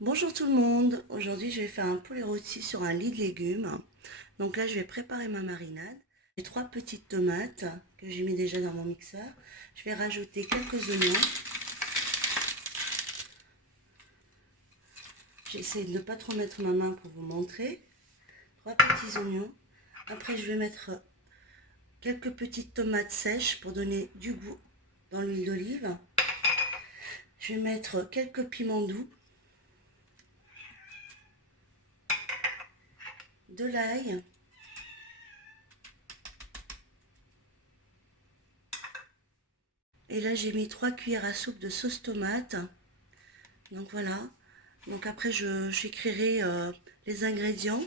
Bonjour tout le monde, aujourd'hui je vais faire un poulet rôti sur un lit de légumes. Donc là je vais préparer ma marinade. J'ai 3 petites tomates que j'ai mis déjà dans mon mixeur. Je vais rajouter quelques oignons. J'essaie de ne pas trop mettre ma main pour vous montrer. 3 petits oignons. Après je vais mettre quelques petites tomates sèches pour donner du goût dans l'huile d'olive. Je vais mettre quelques piments doux, de l'ail, et là j'ai mis 3 cuillères à soupe de sauce tomate. Donc voilà. Donc après j'écrirai les ingrédients. Ne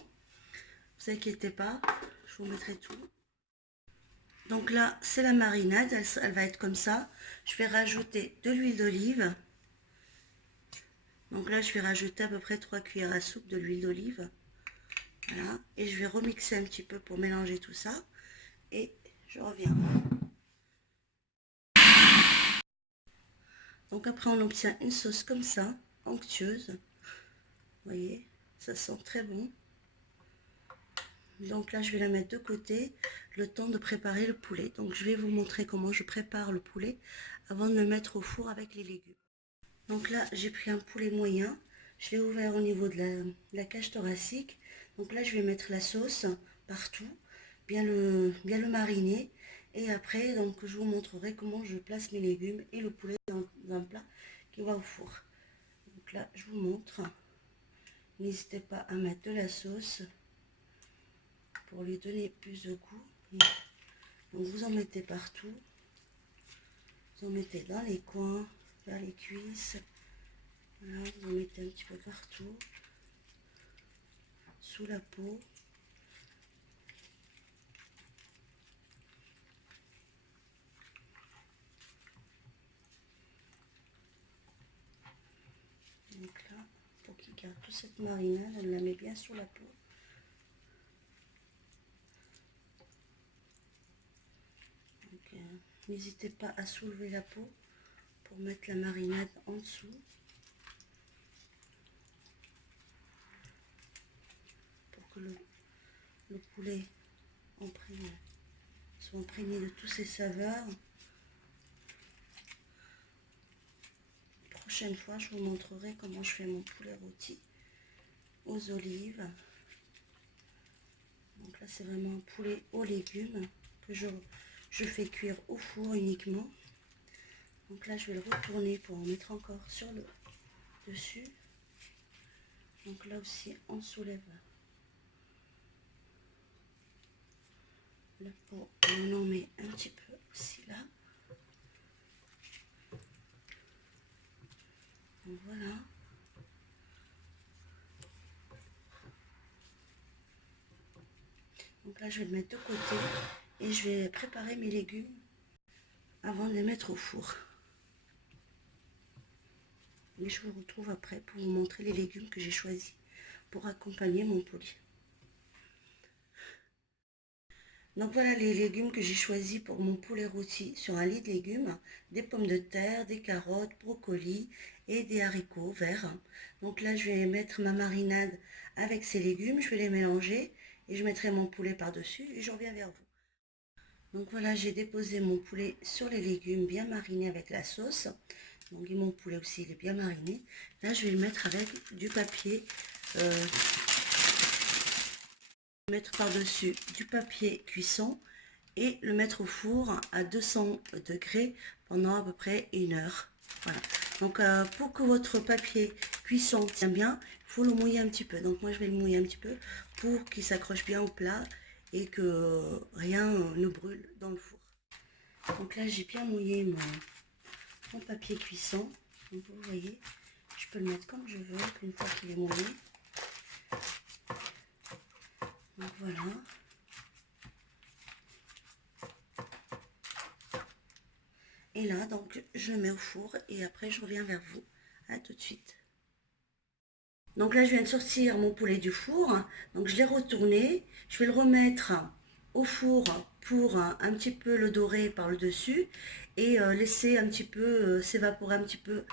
vous inquiétez pas, je vous mettrai tout. Donc là c'est la marinade, elle va être comme ça. Je vais rajouter de l'huile d'olive. Donc là je vais rajouter à peu près 3 cuillères à soupe de l'huile d'olive. Voilà. Et je vais remixer un petit peu pour mélanger tout ça. Et je reviens. Donc après on obtient une sauce comme ça, onctueuse. Vous voyez, ça sent très bon. Donc là je vais la mettre de côté, le temps de préparer le poulet. Donc je vais vous montrer comment je prépare le poulet avant de le mettre au four avec les légumes. Donc là j'ai pris un poulet moyen, je l'ai ouvert au niveau de la cage thoracique. Donc là je vais mettre la sauce partout, bien le mariner. Et après donc je vous montrerai comment je place mes légumes et le poulet dans un plat qui va au four. Donc là je vous montre, n'hésitez pas à mettre de la sauce pour lui donner plus de goût. Donc vous en mettez partout, vous en mettez dans les coins, vers les cuisses, voilà, vous en mettez un petit peu partout, sous la peau. Donc là, pour qu'il garde toute cette marinade, on la met bien sur la peau. N'hésitez pas à soulever la peau pour mettre la marinade en dessous. Pour que le poulet soit imprégné de toutes ses saveurs. Prochaine fois, je vous montrerai comment je fais mon poulet rôti aux olives. Donc là, c'est vraiment un poulet aux légumes que je fais cuire au four uniquement. Donc là, je vais le retourner pour en mettre encore sur le dessus. Donc là aussi, on soulève la peau. On en met un petit peu aussi là. Donc voilà. Donc là, je vais le mettre de côté et je vais préparer mes légumes avant de les mettre au four. Et je vous retrouve après pour vous montrer les légumes que j'ai choisis pour accompagner mon poulet. Donc voilà les légumes que j'ai choisis pour mon poulet rôti sur un lit de légumes. Des pommes de terre, des carottes, brocolis et des haricots verts. Donc là je vais mettre ma marinade avec ces légumes, je vais les mélanger et je mettrai mon poulet par-dessus et je reviens vers vous. Donc voilà, j'ai déposé mon poulet sur les légumes bien marinés avec la sauce. Donc mon poulet aussi il est bien mariné. Là je vais le mettre avec du papier, mettre par-dessus du papier cuisson et le mettre au four à 200 degrés pendant à peu près 1 heure. Voilà. Donc pour que votre papier cuisson tienne bien, il faut le mouiller un petit peu. Donc moi je vais le mouiller un petit peu pour qu'il s'accroche bien au plat et que rien ne brûle dans le four. Donc là j'ai bien mouillé mon papier cuisson. Donc vous voyez, je peux le mettre comme je veux une fois qu'il est mouillé. Donc voilà. Et là, donc, je le mets au four et après, je reviens vers vous. À tout de suite. Donc là, je viens de sortir mon poulet du four. Donc, je l'ai retourné. Je vais le remettre au four pour un petit peu le dorer par le dessus et laisser un petit peu s'évaporer un petit peu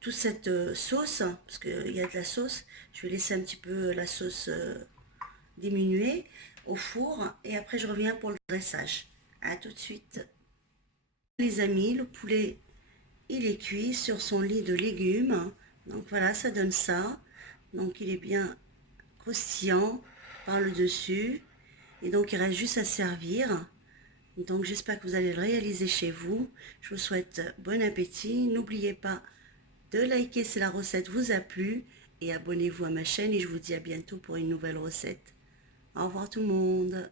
toute cette sauce, parce qu'il y a de la sauce. Je vais laisser un petit peu la sauce diminuer au four et après je reviens pour le dressage. À tout de suite. Les amis, le poulet il est cuit sur son lit de légumes. Donc voilà, ça donne ça. Donc il est bien croustillant par le dessus. Et donc il reste juste à servir. Donc j'espère que vous allez le réaliser chez vous. Je vous souhaite bon appétit. N'oubliez pas de liker si la recette vous a plu. Et abonnez-vous à ma chaîne et je vous dis à bientôt pour une nouvelle recette. Au revoir tout le monde.